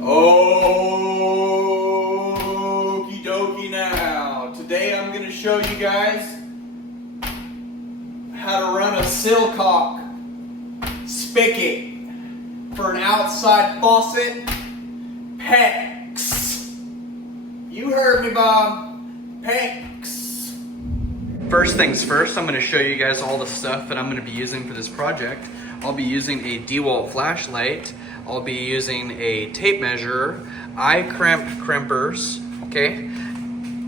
Okie dokie now. Today I'm going to show you guys how to run a silcock spigot for an outside faucet PEX. You heard me, Bob. PEX. First things first, I'm going to show you guys all the stuff that I'm going to be using for this project. I'll be using a DeWalt flashlight. I'll be using a tape measure, eye crimpers, okay,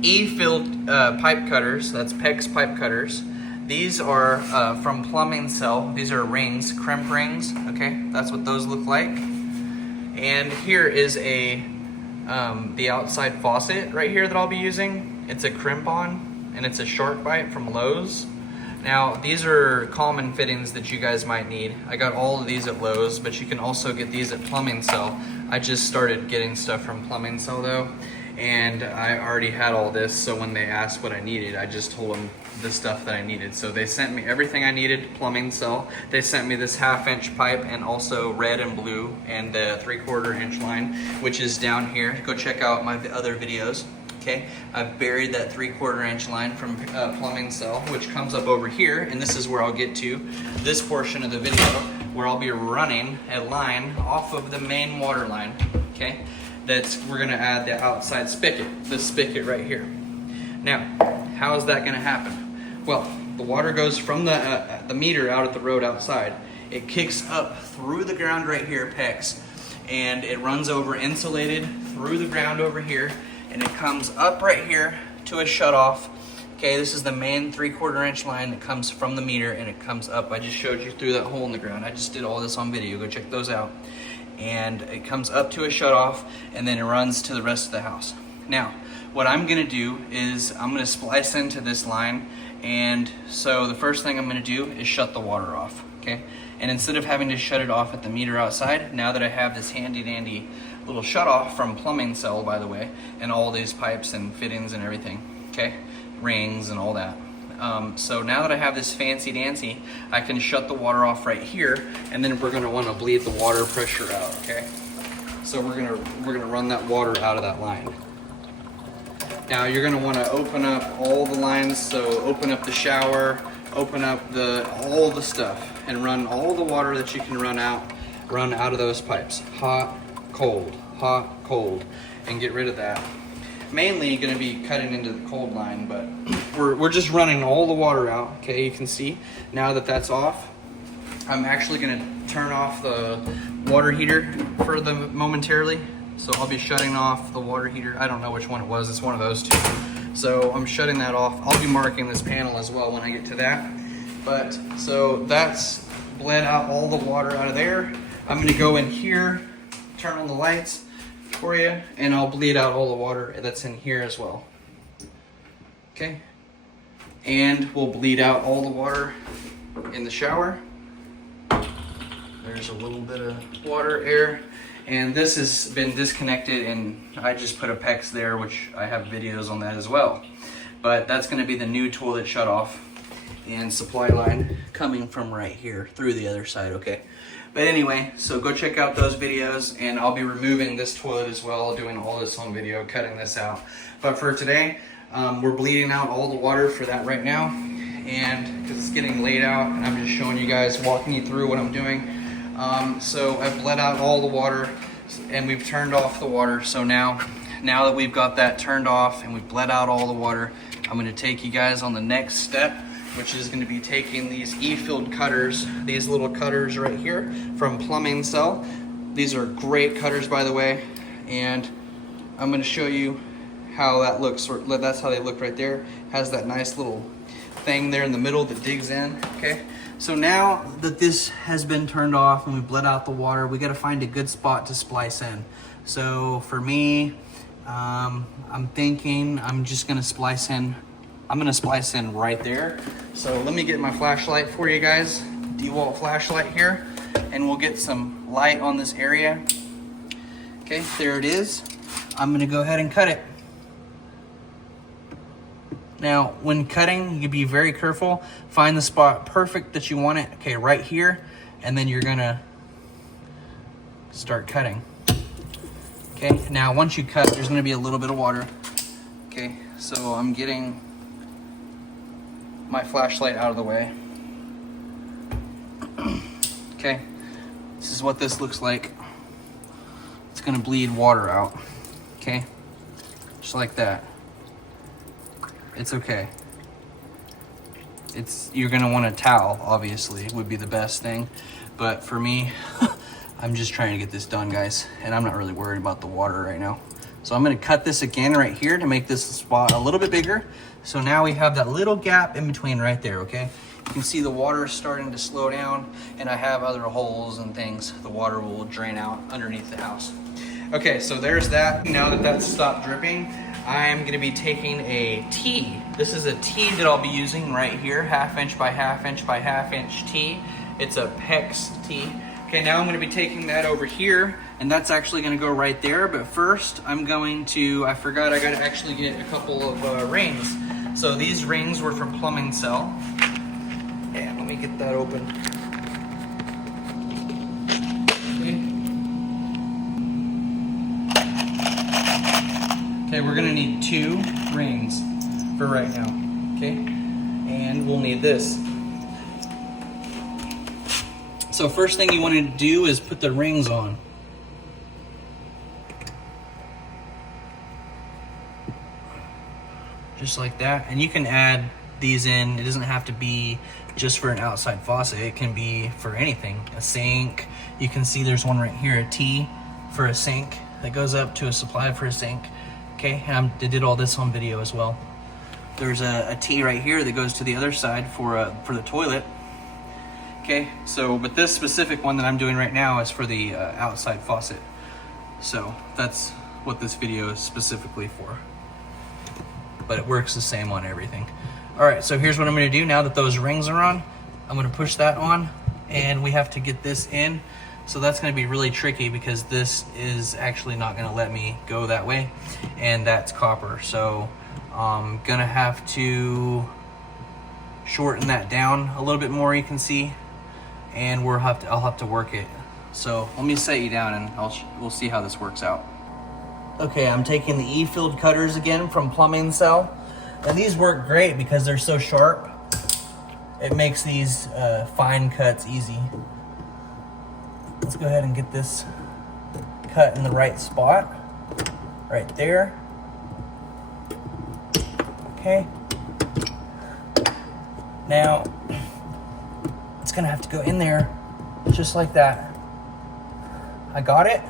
E-filled pipe cutters, that's PEX pipe cutters. These are from Plumbing Cell. These are rings, crimp rings, okay, that's what those look like. And here is the outside faucet right here that I'll be using. It's a crimp-on, and it's a Shark Bite from Lowe's. Now, these are common fittings that you guys might need. I got all of these at Lowe's, but you can also get these at Plumbing Cell. I just started getting stuff from Plumbing Cell though, and I already had all this, so when they asked what I needed, I just told them the stuff that I needed. So they sent me everything I needed, Plumbing Cell. They sent me this 1/2 inch pipe and also red and blue and the 3/4 inch line, which is down here. Go check out my other videos. Okay, I've buried that 3/4 inch line from Plumbing Cell, which comes up over here, and this is where I'll get to this portion of the video where I'll be running a line off of the main water line. Okay, we're gonna add the outside spigot, this spigot right here. Now, how is that gonna happen? Well, the water goes from the meter out at the road outside. It kicks up through the ground right here, PEX, and it runs over insulated through the ground over here. And it comes up right here to a shutoff. Okay, this is the main 3/4 inch line that comes from the meter, and it comes up. I just showed you through that hole in the ground. I just did all this on video. Go check those out. And it comes up to a shutoff, and then it runs to the rest of the house. Now, what I'm gonna do is I'm gonna splice into this line, and so the first thing I'm gonna do is shut the water off, okay? And instead of having to shut it off at the meter outside, now that I have this handy dandy little shut off from Plumbing Cell, by the way, and all these pipes and fittings and everything, okay? Rings and all that. So now that I have this fancy dancy, I can shut the water off right here, and then we're gonna wanna bleed the water pressure out, okay? So we're gonna run that water out of that line. Now you're gonna wanna open up all the lines, so open up the shower, open up all the stuff, and run all the water that you can run out of those pipes. Hot, cold, and get rid of that. Mainly gonna be cutting into the cold line, but we're just running all the water out, okay? You can see now that that's off. I'm actually gonna turn off the water heater for them momentarily. So I'll be shutting off the water heater. I don't know which one it was, it's one of those two. So I'm shutting that off. I'll be marking this panel as well when I get to that. But, so that's bled out all the water out of there. I'm gonna go in here, turn on the lights for you, and I'll bleed out all the water that's in here as well. Okay? And we'll bleed out all the water in the shower. There's a little bit of water, air. And this has been disconnected, and I just put a PEX there, which I have videos on that as well. But that's gonna be the new toilet shut off and supply line coming from right here through the other side, okay? But anyway, so go check out those videos, and I'll be removing this toilet as well, doing all this on video, cutting this out. But for today, we're bleeding out all the water for that right now, and because it's getting laid out, and I'm just showing you guys, walking you through what I'm doing. So I've bled out all the water, and we've turned off the water. So now that we've got that turned off and we've bled out all the water, I'm gonna take you guys on the next step, which is gonna be taking these E-filled cutters, these little cutters right here from Plumbing Cell. These are great cutters, by the way, and I'm gonna show you how that looks. That's how they look right there. Has that nice little thing there in the middle that digs in, okay? So now that this has been turned off and we bled out the water, we gotta find a good spot to splice in. So for me, I'm thinking I'm just gonna splice in. I'm gonna splice in right there. So let me get my flashlight for you guys, DeWalt flashlight here, and we'll get some light on this area. Okay, there it is. I'm gonna go ahead and cut it. Now, when cutting, you be very careful. Find the spot perfect that you want it. Okay, right here, and then you're gonna start cutting. Okay, now once you cut, there's gonna be a little bit of water. Okay, so I'm getting my flashlight out of the way. Okay, this is what this looks like. It's gonna bleed water out. Okay, just like that. It's okay. You're gonna want a towel, obviously, would be the best thing. But for me, I'm just trying to get this done, guys, and I'm not really worried about the water right now. So I'm gonna cut this again right here to make this spot a little bit bigger. So now we have that little gap in between right there, okay? You can see the water is starting to slow down, and I have other holes and things. The water will drain out underneath the house. Okay, so there's that. Now that that's stopped dripping, I'm gonna be taking a tee. This is a tee that I'll be using right here, 1/2 inch by 1/2 inch by 1/2 inch tee. It's a PEX tee. Okay, now I'm gonna be taking that over here, and that's actually gonna go right there. But first, I'm going to, I forgot I gotta actually get a couple of rings. So these rings were from Plumbing Cell. Yeah, let me get that open. Okay, we're gonna need 2 rings for right now, okay? And we'll need this. So first thing you want to do is put the rings on. Just like that. And you can add these in. It doesn't have to be just for an outside faucet. It can be for anything. A sink. You can see there's one right here, a T for a sink that goes up to a supply for a sink. Okay, and I did all this on video as well. There's a T right here that goes to the other side for the toilet. Okay, so, but this specific one that I'm doing right now is for the outside faucet. So that's what this video is specifically for. But it works the same on everything. All right, so here's what I'm gonna do now that those rings are on. I'm gonna push that on, and we have to get this in. So that's gonna be really tricky because this is actually not gonna let me go that way, and that's copper. So I'm gonna have to shorten that down a little bit more, you can see, and I'll have to work it. So let me set you down and we'll see how this works out. Okay, I'm taking the E-filled cutters again from Plumbing Cell, and these work great because they're so sharp. It makes these fine cuts easy. Let's go ahead and get this cut in the right spot, right there. Okay. Now, it's gonna have to go in there just like that. I got it.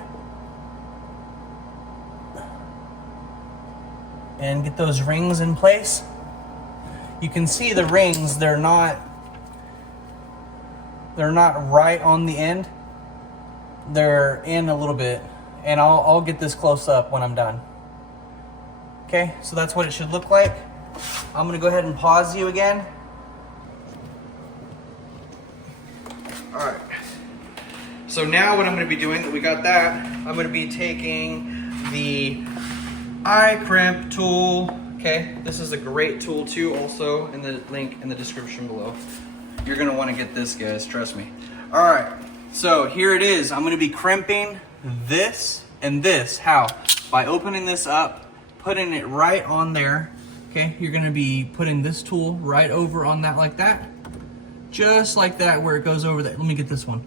And get those rings in place. You can see the rings, they're not right on the end. They're in a little bit, and I'll get this close up when I'm done. Okay, so that's what it should look like. I'm gonna go ahead and pause you again. All right, so now what I'm gonna be doing, that we got that, I'm gonna be taking the eye crimp tool. Okay, this is a great tool too, also in the link in the description below. You're gonna wanna get this, guys, trust me. All right, so here it is. I'm gonna be crimping this and this. How? By opening this up, putting it right on there. Okay, you're gonna be putting this tool right over on that like that. Just like that, where it goes over that. Let me get this one.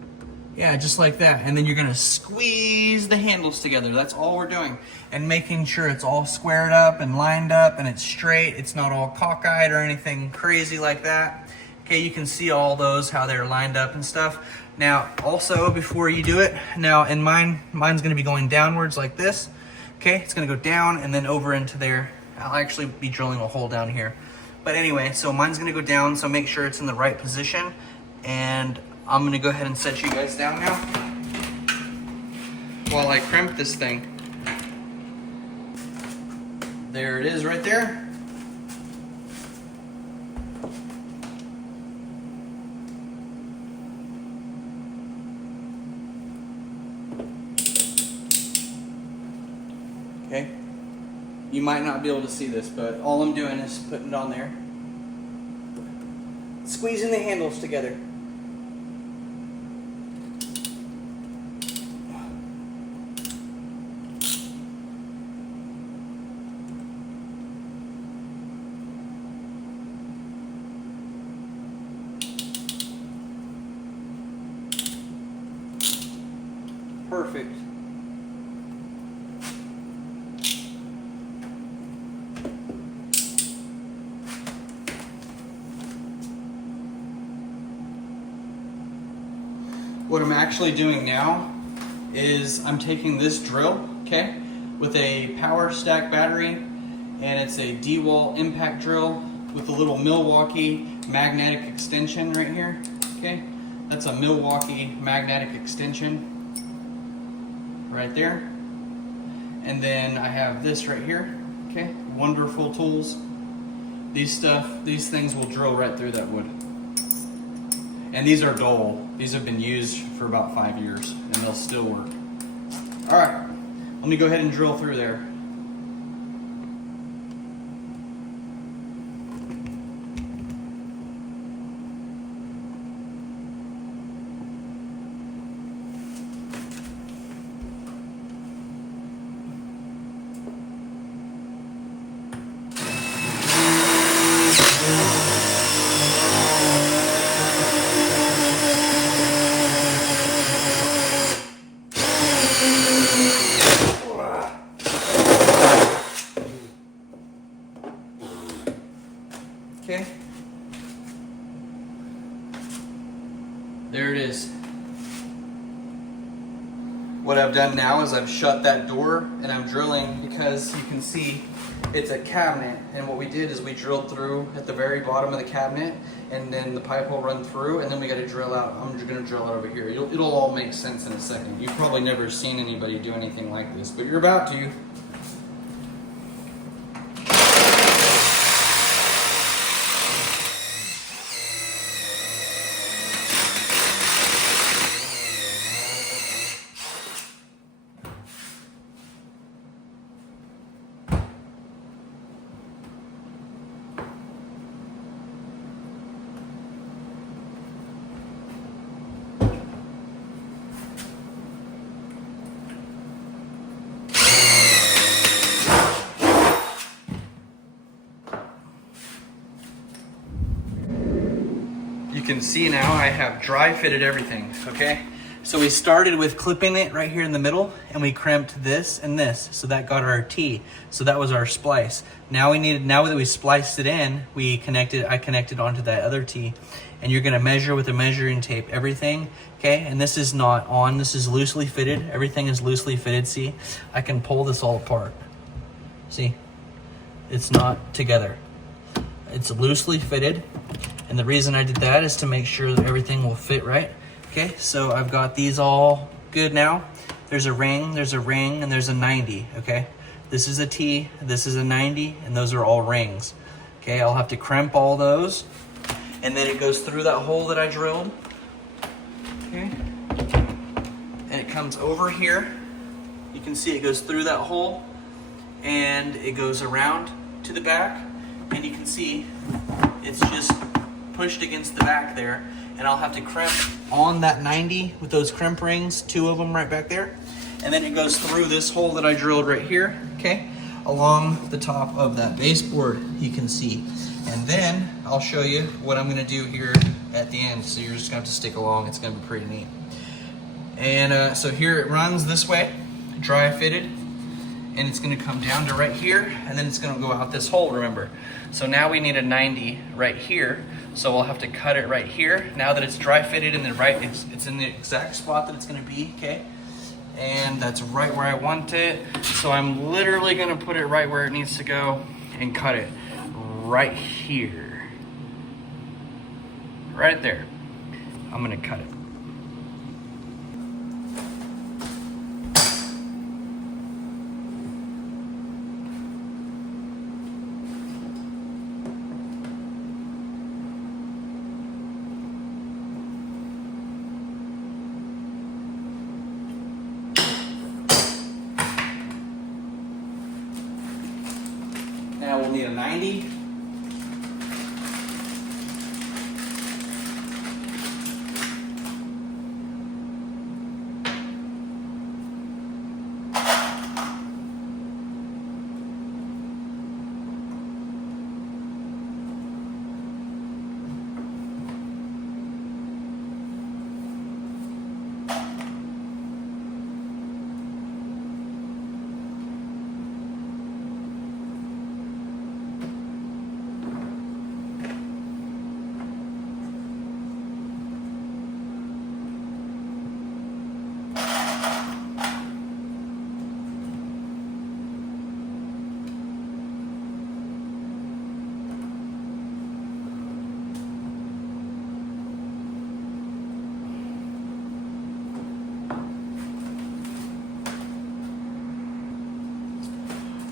Yeah, just like that. And then you're gonna squeeze the handles together. That's all we're doing. And making sure it's all squared up and lined up and it's straight. It's not all cockeyed or anything crazy like that. Okay, you can see all those, how they're lined up and stuff. Now, also, before you do it, now in mine's gonna be going downwards like this. Okay, it's gonna go down and then over into there. I'll actually be drilling a hole down here. But anyway, so mine's gonna go down, so make sure it's in the right position. And I'm gonna go ahead and set you guys down now while I crimp this thing. There it is right there. Okay, you might not be able to see this, but all I'm doing is putting it on there. Squeezing the handles together. perfect. What I'm actually doing now is I'm taking this drill, okay, with a power stack battery, and it's a DeWalt impact drill with a little Milwaukee magnetic extension right here, okay? That's a Milwaukee magnetic extension right there. And then I have this right here, okay? Wonderful tools. These things will drill right through that wood. And these are dull. These have been used for about 5 years and they'll still work. All right, let me go ahead and drill through there. Okay, there it is. What I've done now is I've shut that door and I'm drilling because you can see it's a cabinet, and what we did is we drilled through at the very bottom of the cabinet and then the pipe will run through and then we got to drill out. I'm just going to drill out over here. It'll all make sense in a second. You've probably never seen anybody do anything like this, but you're about to. You can see now I have dry fitted everything, okay? So we started with clipping it right here in the middle and we crimped this and this. So that got our T. So that was our splice. Now that we spliced it in, I connected onto that other T, and you're gonna measure with a measuring tape everything, okay? And this is not on, this is loosely fitted. Everything is loosely fitted, see? I can pull this all apart. See? It's not together. It's loosely fitted. And the reason I did that is to make sure that everything will fit right. Okay, so I've got these all good now. There's a ring, and there's a 90, okay? This is a T, this is a 90, and those are all rings. Okay, I'll have to crimp all those. And then it goes through that hole that I drilled. Okay, and it comes over here. You can see it goes through that hole, and it goes around to the back, and you can see it's just pushed against the back there, and I'll have to crimp on that 90 with those crimp rings, 2 of them right back there, and then it goes through this hole that I drilled right here, okay, along the top of that baseboard, you can see. And then I'll show you what I'm going to do here at the end, so you're just going to have to stick along. It's going to be pretty neat. And so here it runs this way, dry fitted, and it's going to come down to right here, and then it's going to go out this hole, remember. So now we need a 90 right here, so we'll have to cut it right here. Now that it's dry fitted and it's in the exact spot that it's going to be, okay? And that's right where I want it. So I'm literally going to put it right where it needs to go and cut it right here. Right there. I'm going to cut it. Now we'll need a 90.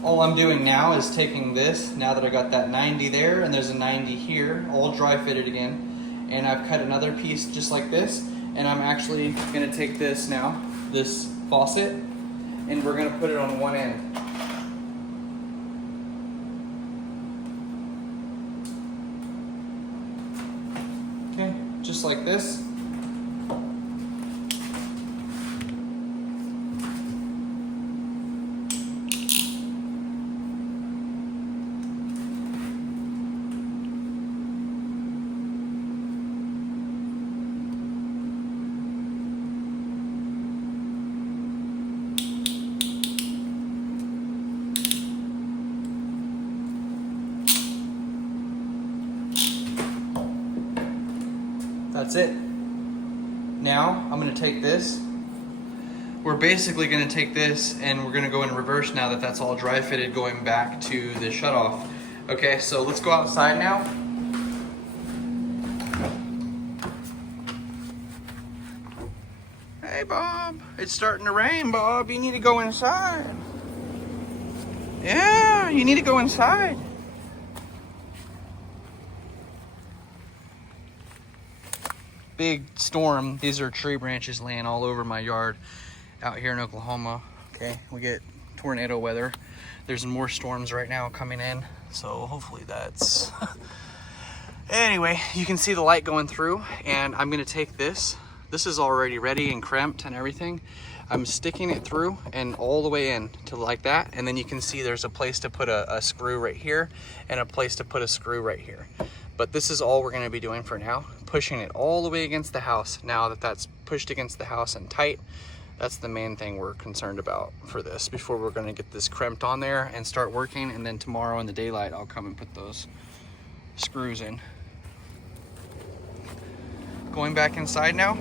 All I'm doing now is taking this, now that I got that 90 there and there's a 90 here, all dry fitted again, and I've cut another piece just like this, and I'm actually gonna take this now, this faucet, and we're gonna put it on one end. Okay, just like this. That's it. Now I'm gonna take this. We're basically gonna take this and we're gonna go in reverse now that that's all dry fitted, going back to the shutoff. Okay, so let's go outside now. Hey Bob, it's starting to rain, Bob. You need to go inside. Yeah, you need to go inside. Big storm. These are tree branches laying all over my yard out here in Oklahoma. Okay, we get tornado weather. There's more storms right now coming in, so hopefully that's anyway, you can see the light going through, and I'm gonna take this. This is already ready and crimped and everything. I'm sticking it through and all the way in to like that, and then you can see there's a place to put a screw right here and a place to put a screw right here. But this is all we're gonna be doing for now, pushing it all the way against the house. Now that that's pushed against the house and tight, that's the main thing we're concerned about for this, before we're gonna get this crimped on there and start working. And then tomorrow in the daylight, I'll come and put those screws in. Going back inside now.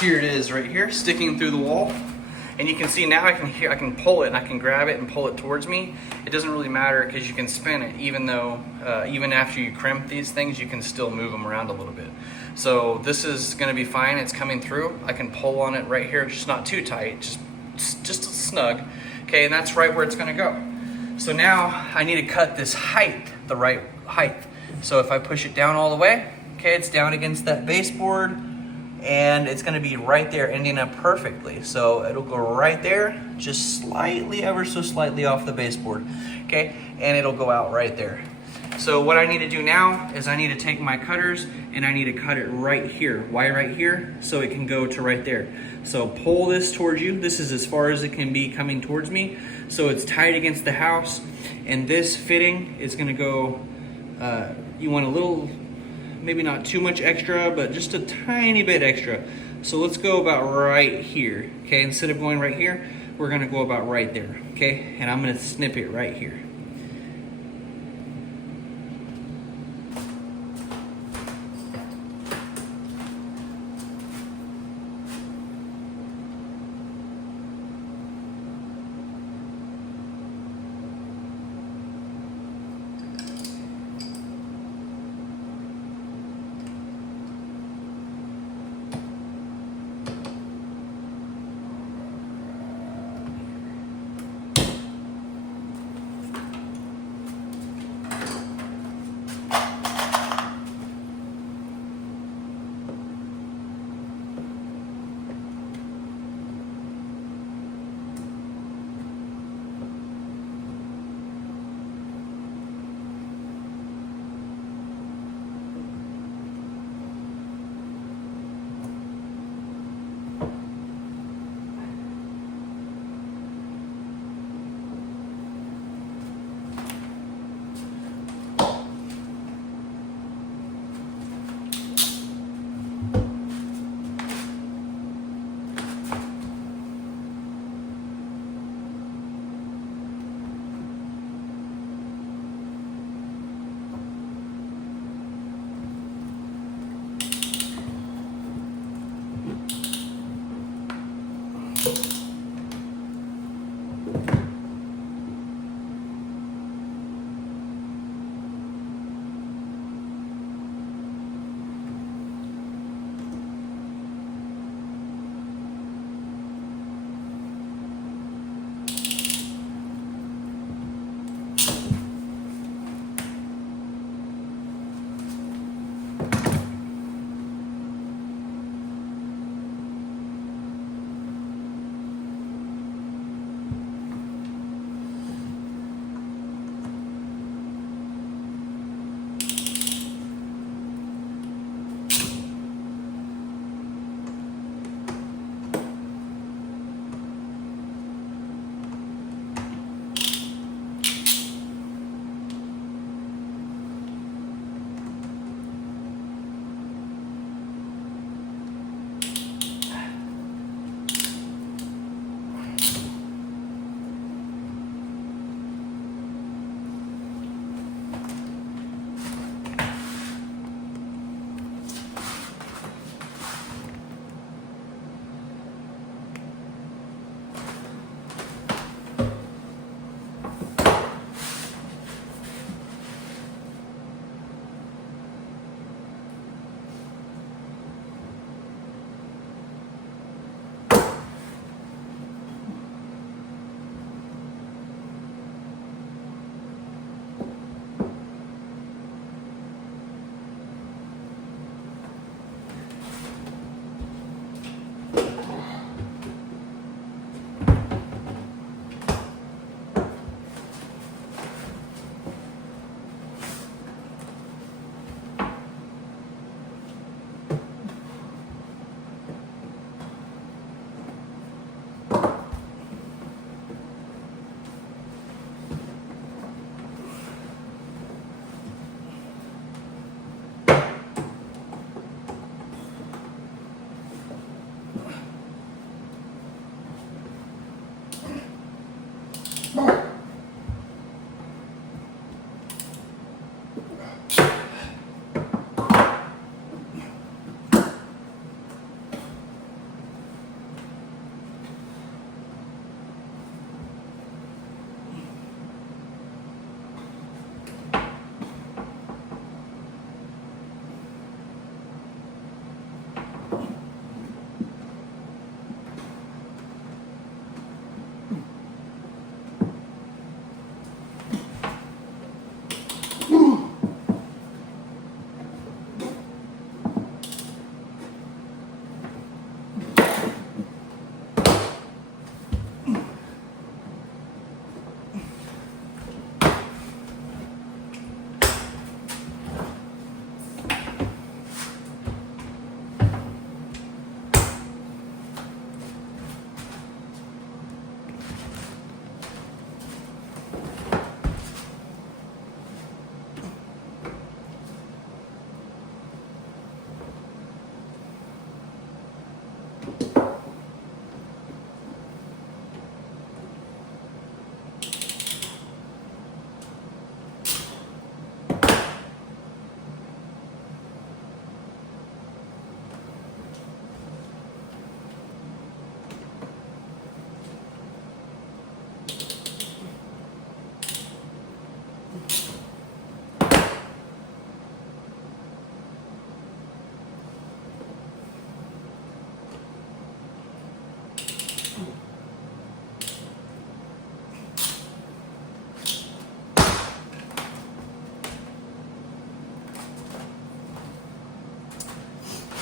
Here it is right here, sticking through the wall. And you can see now I can pull it and I can grab it and pull it towards me. It doesn't really matter because you can spin it, even though, even after you crimp these things, you can still move them around a little bit. So this is gonna be fine, it's coming through. I can pull on it right here, just not too tight, just snug. Okay, and that's right where it's gonna go. So now I need to cut this height, the right height. So if I push it down all the way, okay, it's down against that baseboard, and it's gonna be right there, ending up perfectly. So it'll go right there, just slightly, ever so slightly off the baseboard, okay? And it'll go out right there. So what I need to do now is I need to take my cutters and I need to cut it right here. Why right here? So it can go to right there. So pull this towards you. This is as far as it can be coming towards me. So it's tight against the house. And this fitting is gonna go, you want a little, maybe not too much extra, but just a tiny bit extra. So let's go about right here, okay? Instead of going right here, we're gonna go about right there, okay? And I'm gonna snip it right here.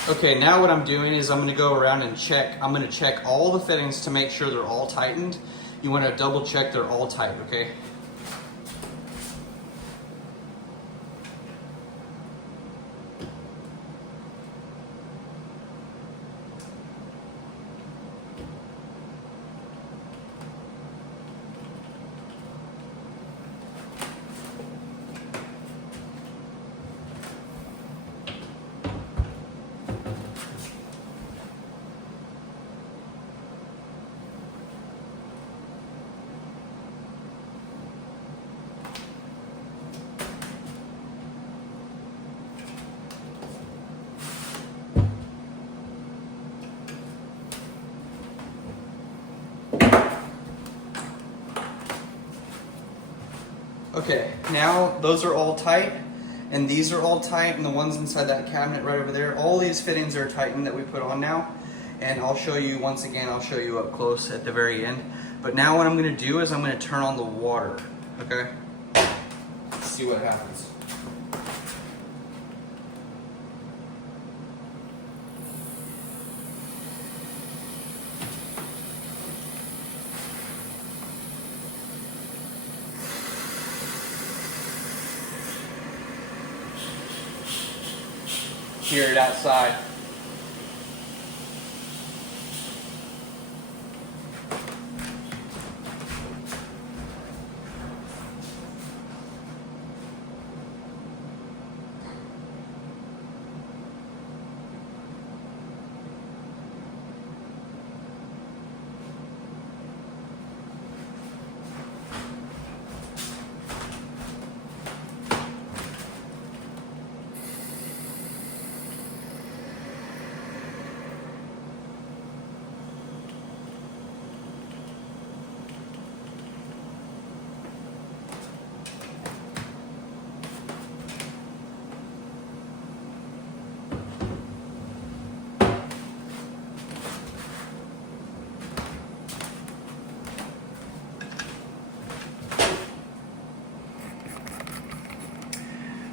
Okay, now what I'm doing is I'm gonna go around and check. I'm gonna check all the fittings to make sure they're all tightened. You wanna double check they're all tight, okay? Okay, now those are all tight, and these are all tight, and the ones inside that cabinet right over there, all these fittings are tightened that we put on now. And I'll show you, once again, I'll show you up close at the very end. But now what I'm gonna do is I'm gonna turn on the water, okay? Let's see what happens. Hear it outside.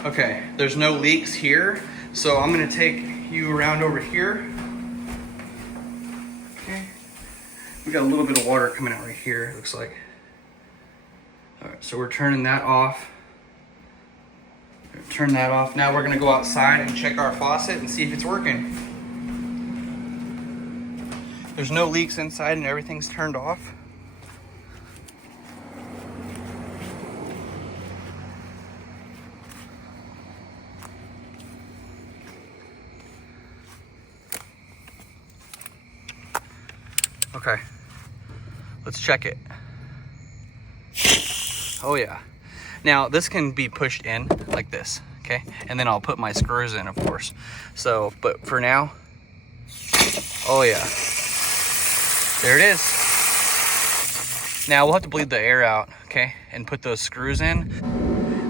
Okay, there's no leaks here, so I'm gonna take you around over here. Okay, we got a little bit of water coming out right here, it looks like. All right, so we're turning that off. Turn that off. Now we're gonna go outside and check our faucet and see if it's working. There's no leaks inside and everything's turned off. Okay, let's check it. Oh yeah. Now this can be pushed in like this, okay? And then I'll put my screws in, of course. So, but for now, oh yeah. There it is. Now we'll have to bleed the air out, okay? And put those screws in.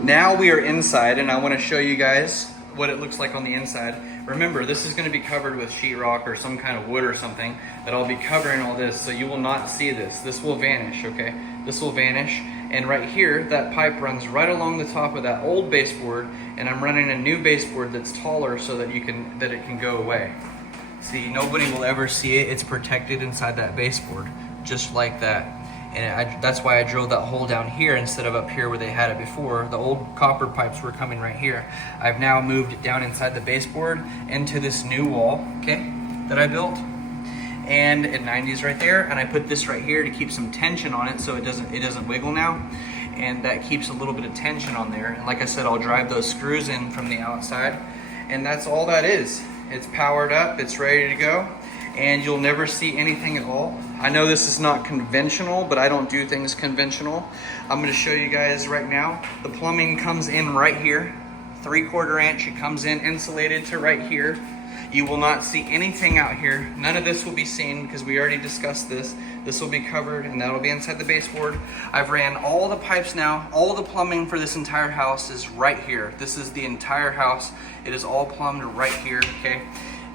Now we are inside and I wanna show you guys what it looks like on the inside. Remember, this is gonna be covered with sheetrock or some kind of wood or something that I'll be covering all this, so you will not see this. This will vanish, okay? This will vanish. And right here, that pipe runs right along the top of that old baseboard, and I'm running a new baseboard that's taller so that it can go away. See, nobody will ever see it. It's protected inside that baseboard, just like that. And that's why I drilled that hole down here instead of up here where they had it before. The old copper pipes were coming right here. I've now moved it down inside the baseboard into this new wall, okay, that I built. And at 90's right there, and I put this right here to keep some tension on it so it doesn't wiggle now. And that keeps a little bit of tension on there. And like I said, I'll drive those screws in from the outside. And that's all that is. It's powered up, it's ready to go. And you'll never see anything at all. I know this is not conventional, but I don't do things conventional. I'm gonna show you guys right now. The plumbing comes in right here, 3/4 inch. It comes in insulated to right here. You will not see anything out here. None of this will be seen because we already discussed this. This will be covered and that'll be inside the baseboard. I've ran all the pipes now. All the plumbing for this entire house is right here. This is the entire house. It is all plumbed right here, okay?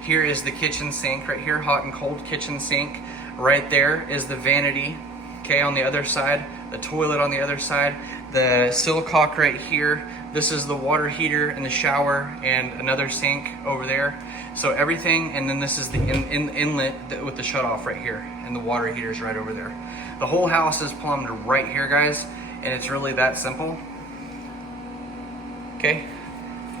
Here is the kitchen sink right here, hot and cold kitchen sink. Right there is the vanity, okay, on the other side, the toilet on the other side, the silicock right here, This is the water heater and the shower and another sink over there. So everything, and then this is the inlet with the shutoff right here, and the water heater's right over there. The whole house is plumbed right here, guys, and it's really that simple. Okay,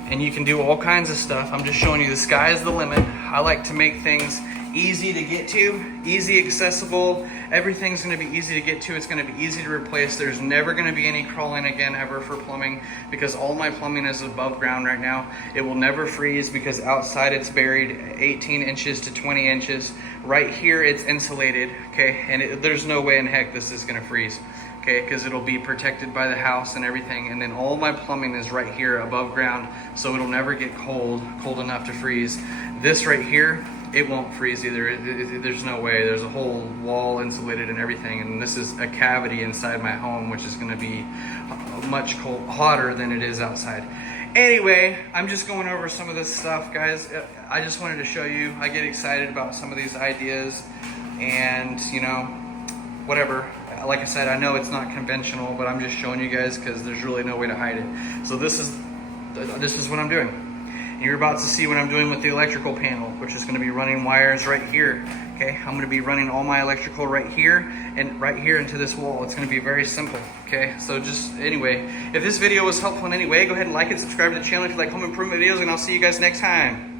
and you can do all kinds of stuff. I'm just showing you the sky is the limit. I like to make things easy to get to, easy accessible. Everything's gonna be easy to get to. It's gonna be easy to replace. There's never gonna be any crawling again ever for plumbing, because all my plumbing is above ground right now. It will never freeze because outside it's buried 18 inches to 20 inches. Right here it's insulated, okay? And there's no way in heck this is gonna freeze, okay? Because it'll be protected by the house and everything. And then all my plumbing is right here above ground, so it'll never get cold enough to freeze. This right here, it won't freeze either. There's no way. There's a whole wall insulated and everything, and this is a cavity inside my home, which is going to be much hotter than it is outside. Anyway, I'm just going over some of this stuff, guys. I just wanted to show you. I get excited about some of these ideas, and you know, whatever. Like I said, I know it's not conventional, but I'm just showing you guys because there's really no way to hide it. So this is what I'm doing. And you're about to see what I'm doing with the electrical panel, which is going to be running wires right here. Okay, I'm going to be running all my electrical right here and right here into this wall. It's going to be very simple. Okay, so just anyway, if this video was helpful in any way, go ahead and like and subscribe to the channel if you like home improvement videos, and I'll see you guys next time.